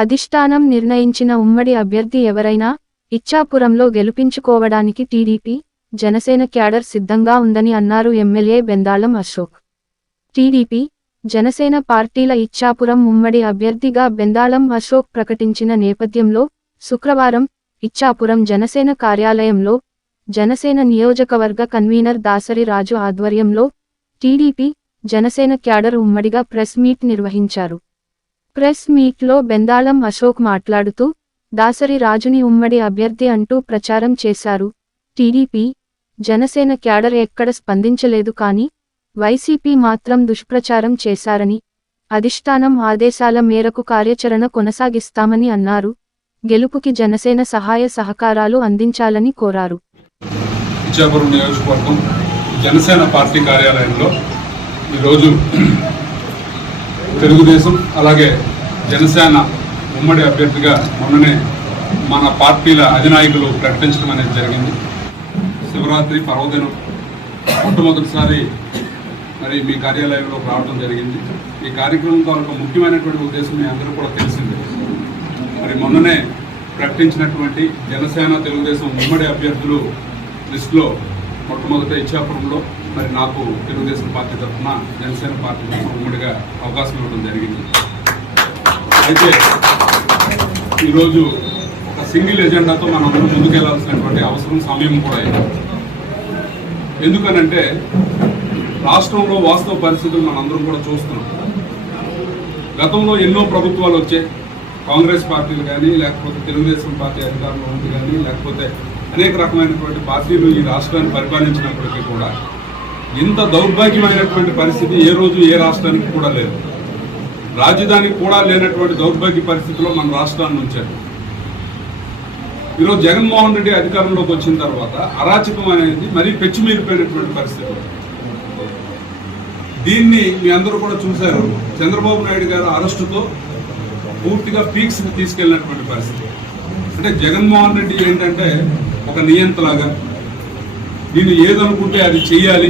అధిష్టానం నిర్ణయించిన ఉమ్మడి అభ్యర్థి ఎవరైనా ఇచ్చాపురంలో గెలుపించుకోవడానికి టీడీపీ, జనసేన క్యాడర్ సిద్ధంగా ఉందని అన్నారు ఎమ్మెల్యే బెందాళం అశోక్. టీడీపీ, జనసేన పార్టీల ఇచ్చాపురం ఉమ్మడి అభ్యర్థిగా బెందాళం అశోక్ ప్రకటించిన నేపథ్యంలో శుక్రవారం ఇచ్చాపురం జనసేన కార్యాలయంలో జనసేన నియోజకవర్గ కన్వీనర్ దాసరి రాజు ఆధ్వర్యంలో టీడీపీ, జనసేన క్యాడర్ ఉమ్మడిగా ప్రెస్ మీట్ నిర్వహించారు. ప్రెస్ మీట్లో బెందాళం అశోక్ మాట్లాడుతూ దాసరి రాజుని ఉమ్మడి అభ్యర్థి అంటూ ప్రచారం చేశారు. టీడీపీ, జనసేన క్యాడర్ ఎక్కడ స్పందించలేదు కానీ వైసీపీ మాత్రం దుష్ప్రచారం చేశారని, అధిష్టానం ఆదేశాల మేరకు కార్యాచరణ కొనసాగిస్తామని అన్నారు. గెలుపుకి జనసేన సహాయ సహకారాలు అందించాలని కోరారు. ఇచ్చాపురం నియోజకవర్గం జనసేన పార్టీ కార్యాలయంలో ఈరోజు తెలుగుదేశం అలాగే జనసేన ఉమ్మడి అభ్యర్థిగా మొన్ననే మన పార్టీల అధినాయకులు ప్రకటించడం అనేది జరిగింది. శివరాత్రి పర్వదినం మొట్టమొదటిసారి మరి మీ కార్యాలయంలో రావడం జరిగింది. ఈ కార్యక్రమం తాలూకు ముఖ్యమైనటువంటి ఉద్దేశం మీ అందరూ కూడా తెలిసిందే. మరి మొన్ననే ప్రకటించినటువంటి జనసేన తెలుగుదేశం ఉమ్మడి అభ్యర్థులు లిస్టులో మొట్టమొదట ఇచ్చాపురంలో మరి నాకు తెలుగుదేశం పార్టీ తరఫున జనసేన పార్టీ తరఫున ఉమ్మడిగా అవకాశం ఇవ్వడం జరిగింది. అయితే ఈరోజు ఒక సింగిల్ ఎజెండాతో మనందరం ముందుకెళ్లాల్సినటువంటి అవసరం సమయం కూడా అయింది. ఎందుకనంటే రాష్ట్రంలో వాస్తవ పరిస్థితులు మనందరం కూడా చూస్తున్నాం. గతంలో ఎన్నో ప్రభుత్వాలు వచ్చాయి. కాంగ్రెస్ పార్టీలు కానీ, లేకపోతే తెలుగుదేశం పార్టీ అధికారంలో ఉంది కానీ, లేకపోతే అనేక రకమైనటువంటి పార్టీలు ఈ రాష్ట్రాన్ని పరిపాలించినప్పటికీ కూడా ఇంత దౌర్భాగ్యమైనటువంటి పరిస్థితి ఏ రోజు ఏ రాష్ట్రానికి కూడా లేదు. రాజధానికి కూడా లేనటువంటి దౌర్భాగ్య పరిస్థితిలో మన రాష్ట్రాన్ని ఉంచారు. ఈరోజు జగన్మోహన్ రెడ్డి అధికారంలోకి వచ్చిన తర్వాత అరాచకం అనేది మరీ పెచ్చిమీరిపోయినటువంటి పరిస్థితి. దీన్ని మీ అందరూ కూడా చూశారు. చంద్రబాబు నాయుడు గారు అరెస్టుతో పూర్తిగా పీక్స్ తీసుకెళ్లినటువంటి పరిస్థితి. అంటే జగన్మోహన్ రెడ్డి ఏంటంటే ఒక నియంతలాగా నేను ఏదనుకుంటే అది చెయ్యాలి,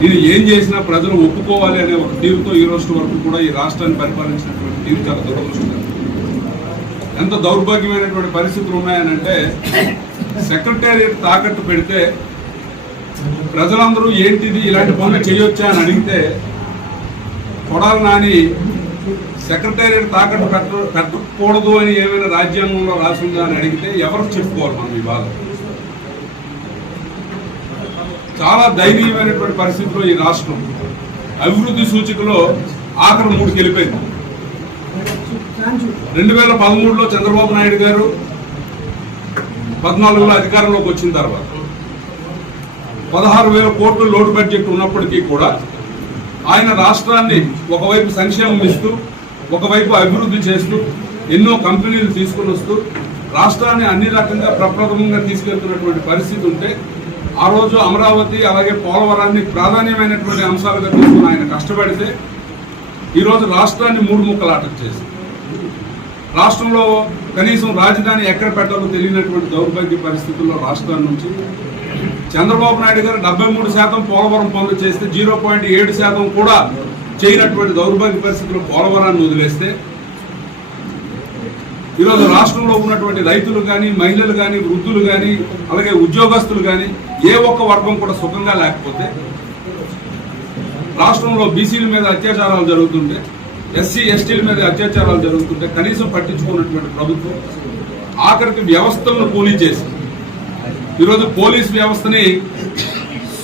నేను ఏం చేసినా ప్రజలు ఒప్పుకోవాలి అనే ఒక తీరుతో ఈ రోజు వరకు కూడా ఈ రాష్ట్రాన్ని పరిపాలించినటువంటి తీరు చాలా దురదృష్టకరం. ఎంత దౌర్భాగ్యమైనటువంటి పరిస్థితులు ఉన్నాయనంటే సెక్రటేరియట్ తాకట్టు పెడితే ప్రజలందరూ ఏంటిది ఇలాంటి పనులు చేయొచ్చా అని అడిగితే కొడాలి నాని సెక్రటేరియట్ తాకట్టు పెట్టకూడదు అని ఏమైనా రాజ్యాంగంలో రాసిందా అని అడిగితే ఎవరు చెప్పుకోవాలి మనం ఈ బాధ. చాలా దయనీయమైనటువంటి పరిస్థితిలో ఈ రాష్ట్రం అభివృద్ధి సూచికలో ఆఖరి 3కి వెళ్ళిపోయింది. 2013లో చంద్రబాబు నాయుడు గారు 14లో అధికారంలోకి వచ్చిన తర్వాత 16,000 కోట్ల లోటు బడ్జెట్ ఉన్నప్పటికీ కూడా ఆయన రాష్ట్రాన్ని ఒకవైపు సంక్షేమం ఇస్తూ ఒకవైపు అభివృద్ధి చేస్తూ ఎన్నో కంపెనీలు తీసుకుని వస్తూ రాష్ట్రాన్ని అన్ని రకంగా ప్రప్రథమంగా తీసుకెళ్తున్నటువంటి పరిస్థితి ఉంటే ఆ రోజు అమరావతి అలాగే పోలవరాన్ని ప్రాధాన్యమైనటువంటి అంశాలుగా తీసుకుని ఆయన కష్టపడితే ఈరోజు రాష్ట్రాన్ని 3 ముక్కలాటం చేసి రాష్ట్రంలో కనీసం రాజధాని ఎక్కడ పెట్టాలో తెలియనటువంటి దౌర్భాగ్య పరిస్థితుల్లో రాష్ట్రాల నుంచి చంద్రబాబు నాయుడు గారు 73% పోలవరం పనులు చేస్తే 0.7% కూడా చేయనటువంటి దౌర్భాగ్య పరిస్థితుల్లో పోలవరాన్ని వదిలేస్తే ఈరోజు రాష్ట్రంలో ఉన్నటువంటి రైతులు కానీ, మహిళలు కానీ, వృద్ధులు కానీ, అలాగే ఉద్యోగస్తులు కానీ ఏ ఒక్క వర్గం కూడా సుఖంగా లేకపోతే రాష్ట్రంలో బీసీల మీద అత్యాచారాలు జరుగుతుంటే, ఎస్సీ ఎస్టీల మీద అత్యాచారాలు జరుగుతుంటే కనీసం పట్టించుకున్నటువంటి ప్రభుత్వం ఆఖరికి వ్యవస్థలను కూలీ చేసి ఈరోజు పోలీస్ వ్యవస్థని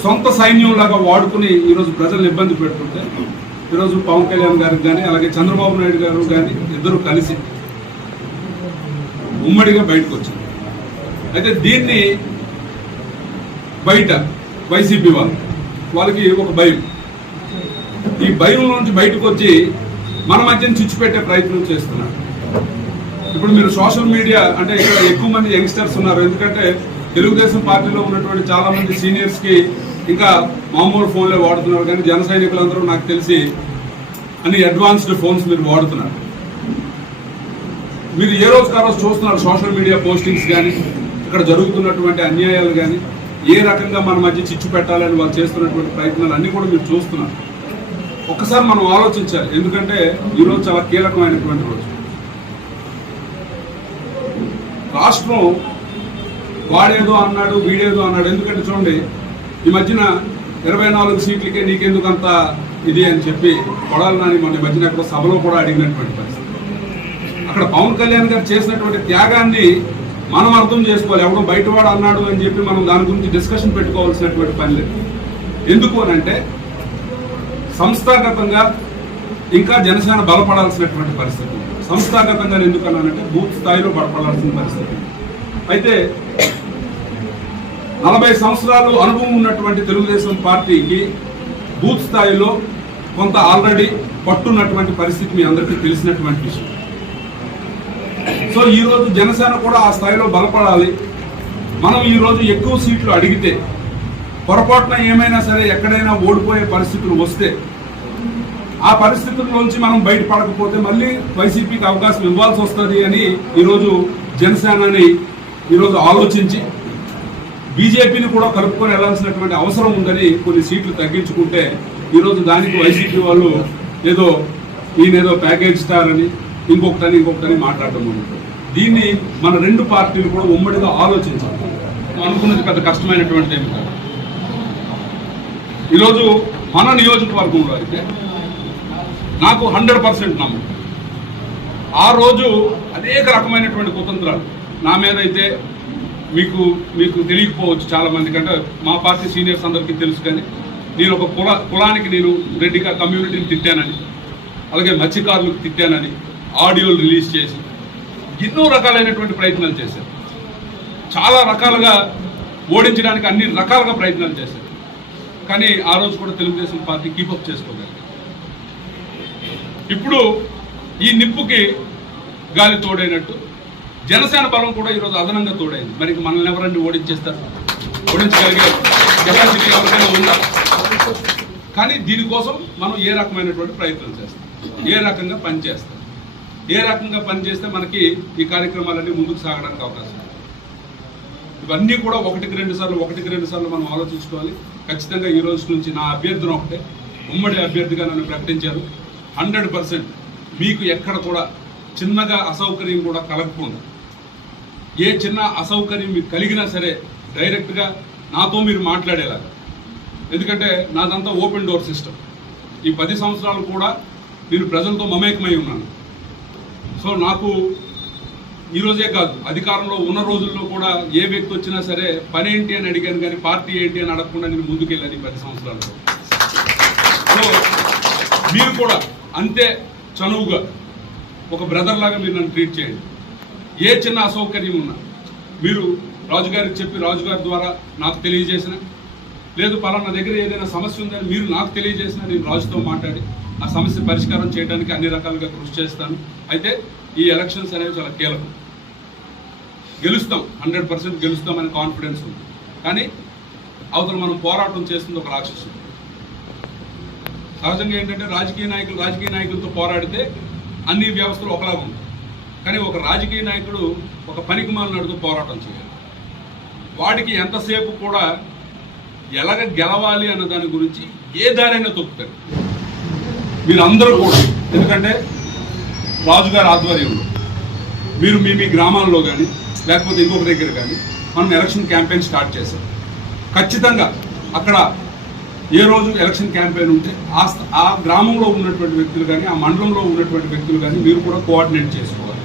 సొంత సైన్యంలాగా వాడుకుని ఈరోజు ప్రజలను ఇబ్బంది పెడుతుంటే ఈరోజు పవన్ కళ్యాణ్ గారికి కానీ అలాగే చంద్రబాబు నాయుడు గారు కానీ ఇద్దరు కలిసి ఉమ్మడిగా బయటకు వచ్చింది. అయితే దీన్ని బయట వైసీపీ వాళ్ళకి ఒక భయం, ఈ భయం నుంచి బయటకు వచ్చి మన మధ్యన చిచ్చు పెట్టే ప్రయత్నం చేస్తున్నారు. ఇప్పుడు మీరు సోషల్ మీడియా అంటే ఇక్కడ ఎక్కువ మంది యంగ్స్టర్స్ ఉన్నారు. ఎందుకంటే తెలుగుదేశం పార్టీలో ఉన్నటువంటి చాలా మంది సీనియర్స్ కి ఇంకా మామూలు ఫోన్లే వాడుతున్నారు, కానీ జన సైనికులందరూ నాకు తెలిసి అన్ని అడ్వాన్స్డ్ ఫోన్స్ మీరు వాడుతున్నారు. మీరు ఏ రోజు ఆ రోజు చూస్తున్నారు సోషల్ మీడియా పోస్టింగ్స్ కానీ, ఇక్కడ జరుగుతున్నటువంటి అన్యాయాలు కానీ, ఏ రకంగా మన మధ్య చిచ్చు పెట్టాలని వాళ్ళు చేస్తున్నటువంటి ప్రయత్నాలు అన్నీ కూడా మీరు చూస్తున్నారు. ఒక్కసారి మనం ఆలోచించాలి. ఎందుకంటే ఈరోజు చాలా కీలకమైనటువంటి రోజు. రాష్ట్రం వాడేదో అన్నాడు వీడేదో అన్నాడు. ఎందుకంటే చూడండి, ఈ మధ్యన 24 సీట్లకే నీకెందుకంత ఇది అని చెప్పి కొడాలి నాని మొన్న మధ్యన అక్కడ సభలో కూడా అడిగినటువంటి పరిస్థితి. అక్కడ పవన్ కళ్యాణ్ గారు చేసినటువంటి త్యాగాన్ని మనం అర్థం చేసుకోవాలి. ఎవడో బయటవాడు అన్నాడు అని చెప్పి మనం దాని గురించి డిస్కషన్ పెట్టుకోవాల్సినటువంటి పని లేదు. ఎందుకు అని అంటే సంస్థాగతంగా ఇంకా జనసేన బలపడాల్సినటువంటి పరిస్థితి. సంస్థాగతంగా ఎందుకన్నానంటే బూత్ స్థాయిలో బలపడాల్సిన పరిస్థితి. అయితే 40 సంవత్సరాలు అనుభవం ఉన్నటువంటి తెలుగుదేశం పార్టీకి బూత్ స్థాయిలో కొంత ఆల్రెడీ పట్టున్నటువంటి పరిస్థితి మీ అందరికీ తెలిసినటువంటి విషయం. సో ఈరోజు జనసేన కూడా ఆ స్థాయిలో బలపడాలి. మనం ఈరోజు ఎక్కువ సీట్లు అడిగితే పొరపాటున ఏమైనా సరే ఎక్కడైనా ఓడిపోయే పరిస్థితులు వస్తే ఆ పరిస్థితుల్లోంచి మనం బయటపడకపోతే మళ్ళీ వైసీపీకి అవకాశం ఇవ్వాల్సి వస్తుంది అని ఈరోజు జనసేనని ఈరోజు ఆలోచించి బీజేపీని కూడా కలుపుకొని వెళ్లాల్సినటువంటి అవసరం ఉందని కొన్ని సీట్లు తగ్గించుకుంటే ఈరోజు దానికి వైసీపీ వాళ్ళు ఈయనేదో ప్యాకేజ్ స్టార్ అని ఇంకొకటని మాట్లాడటం ఉంటుంది. దీన్ని మన రెండు పార్టీలు కూడా ఉమ్మడిగా ఆలోచించాలి. అనుకున్నది పెద్ద కష్టమైనటువంటి ఏమి కాదు. ఈరోజు మన నియోజకవర్గంలో అయితే నాకు 100% నమ్మకం. ఆ రోజు అనేక రకమైనటువంటి కుతంత్రాలు నా మీద అయితే మీకు తెలియకపోవచ్చు చాలా మంది కంటే, మా పార్టీ సీనియర్స్ అందరికీ తెలుసు. కానీ నేను ఒక కులానికి నేను రెడ్డి కమ్యూనిటీని తిట్టానని, అలాగే మత్స్యకారులకు తిట్టానని ఆడియోలు రిలీజ్ చేసి ఎన్నో రకాలైనటువంటి ప్రయత్నాలు చేశారు. చాలా రకాలుగా ఓడించడానికి అన్ని రకాలుగా ప్రయత్నాలు చేశారు. కానీ ఆ రోజు కూడా తెలుగుదేశం పార్టీ కీపప్ చేసుకోగలిగింది. ఇప్పుడు ఈ నిప్పుకి గాలి తోడైనట్టు జనసేన బలం కూడా ఈరోజు అదనంగా తోడైంది. మరి మనల్ని ఎవరండి ఓడించేస్తారు? ఓడించగలిగే కెపాసిటీ ఎవరికైనా ఉందా? కానీ దీనికోసం మనం ఏ రకమైనటువంటి ప్రయత్నం చేస్తాం, ఏ రకంగా పనిచేస్తాం, ఏ రకంగా పనిచేస్తే మనకి ఈ కార్యక్రమాలన్నీ ముందుకు సాగడానికి అవకాశం ఉంది. ఇవన్నీ కూడా ఒకటికి రెండు సార్లు మనం ఆలోచించుకోవాలి. ఖచ్చితంగా ఈ రోజు నుంచి నా అభ్యర్థన ఒకటే, ఉమ్మడి అభ్యర్థిగా నన్ను ప్రకటించారు. 100% మీకు ఎక్కడ కూడా చిన్నగా అసౌకర్యం కూడా కలగకుండా, ఏ చిన్న అసౌకర్యం మీకు కలిగినా సరే డైరెక్ట్గా నాతో మీరు మాట్లాడేలాగా. ఎందుకంటే నాదంతా ఓపెన్ డోర్ సిస్టమ్. ఈ 10 సంవత్సరాలు కూడా నేను ప్రజలతో మమేకమై ఉన్నాను. సో నాకు ఈరోజే కాదు, అధికారంలో ఉన్న రోజుల్లో కూడా ఏ వ్యక్తి వచ్చినా సరే పని ఏంటి అని అడిగాను, కానీ పార్టీ ఏంటి అని అడగకుండా నేను ముందుకెళ్ళాను 10 సంవత్సరాల్లో. సో మీరు కూడా అంతే చనువుగా ఒక బ్రదర్ లాగా మీరు నన్ను ట్రీట్ చేయండి. ఏ చిన్న అసౌకర్యం ఉన్నా మీరు రాజుగారికి చెప్పి రాజుగారి ద్వారా నాకు తెలియజేసిన, లేదు పలానా దగ్గర ఏదైనా సమస్య ఉందని మీరు నాకు తెలియజేసిన, నేను రాజుతో మాట్లాడి ఆ సమస్య పరిష్కారం చేయడానికి అన్ని రకాలుగా కృషి చేస్తాను. అయితే ఈ ఎలక్షన్స్ అనేవి చాలా కీలకం. గెలుస్తాం, 100% గెలుస్తామనే కాన్ఫిడెన్స్ ఉంది. కానీ అవతల మనం పోరాటం చేస్తుంది ఒక రాక్షసుడు. సహజంగా ఏంటంటే రాజకీయ నాయకులతో పోరాడితే అన్ని వ్యవస్థలు ఒకలాగా ఉంటాయి. కానీ ఒక రాజకీయ నాయకుడు ఒక పనికిమాలినడుతో పోరాటం చేయాలి. వాడికి ఎంతసేపు కూడా ఎలాగ గెలవాలి అన్న దాని గురించి ఏ దారైనా తొక్కుతారు మీరందరూ కూడా. ఎందుకంటే రాజుగారి ఆధ్వర్యంలో మీరు మీ గ్రామాల్లో కానీ లేకపోతే ఇంకొక దగ్గర కానీ మనం ఎలక్షన్ క్యాంపెయిన్ స్టార్ట్ చేశాం. ఖచ్చితంగా అక్కడ ఏ రోజు ఎలక్షన్ క్యాంపెయిన్ ఉంటే ఆ గ్రామంలో ఉన్నటువంటి వ్యక్తులు కానీ ఆ మండలంలో ఉన్నటువంటి వ్యక్తులు కానీ మీరు కూడా కోఆర్డినేట్ చేసుకోవాలి.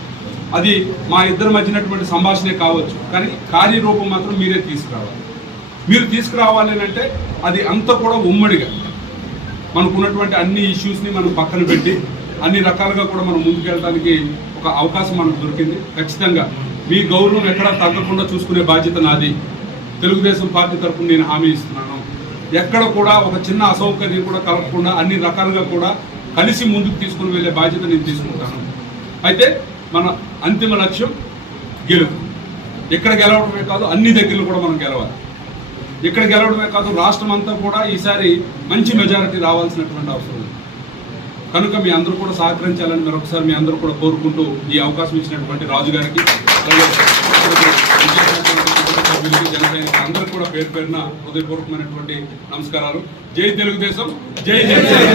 అది మా ఇద్దరి మధ్యనటువంటి సంభాషణే కావచ్చు, కానీ కార్యరూపం మాత్రం మీరే తీసుకురావాలి. మీరు తీసుకురావాలి అని అంటే అది అంతా కూడా ఉమ్మడిగా మనకున్నటువంటి అన్ని ఇష్యూస్ని మనం పక్కన పెట్టి అన్ని రకాలుగా కూడా మనం ముందుకెళ్ళడానికి ఒక అవకాశం మనకు దొరికింది. ఖచ్చితంగా మీ గౌరవం ఎక్కడా తగ్గకుండా చూసుకునే బాధ్యత నాది. తెలుగుదేశం పార్టీ తరఫున నేను హామీ ఇస్తున్నాను. ఎక్కడ కూడా ఒక చిన్న అసౌకర్యం కూడా కలగకుండా అన్ని రకాలుగా కూడా కలిసి ముందుకు తీసుకుని వెళ్ళే బాధ్యత నేను తీసుకుంటాను. అయితే మన అంతిమ లక్ష్యం గెలుపు. ఇక్కడ గెలవడమే కాదు, అన్ని దగ్గరలు కూడా మనం గెలవాలి. ఇక్కడ గెలవడమే కాదు, రాష్ట్రం అంతా కూడా ఈసారి మంచి మెజారిటీ రావాల్సినటువంటి అవసరం ఉంది. కనుక మీ అందరూ కూడా సహకరించాలని మరొకసారి మీ అందరూ కూడా కోరుకుంటూ ఈ అవకాశం ఇచ్చినటువంటి రాజు గారికి, జనసైనిక అందరూ కూడా పేరు పేరున హృదయపూర్వకమైనటువంటి నమస్కారాలు. జై తెలుగుదేశం, జై జనసేన.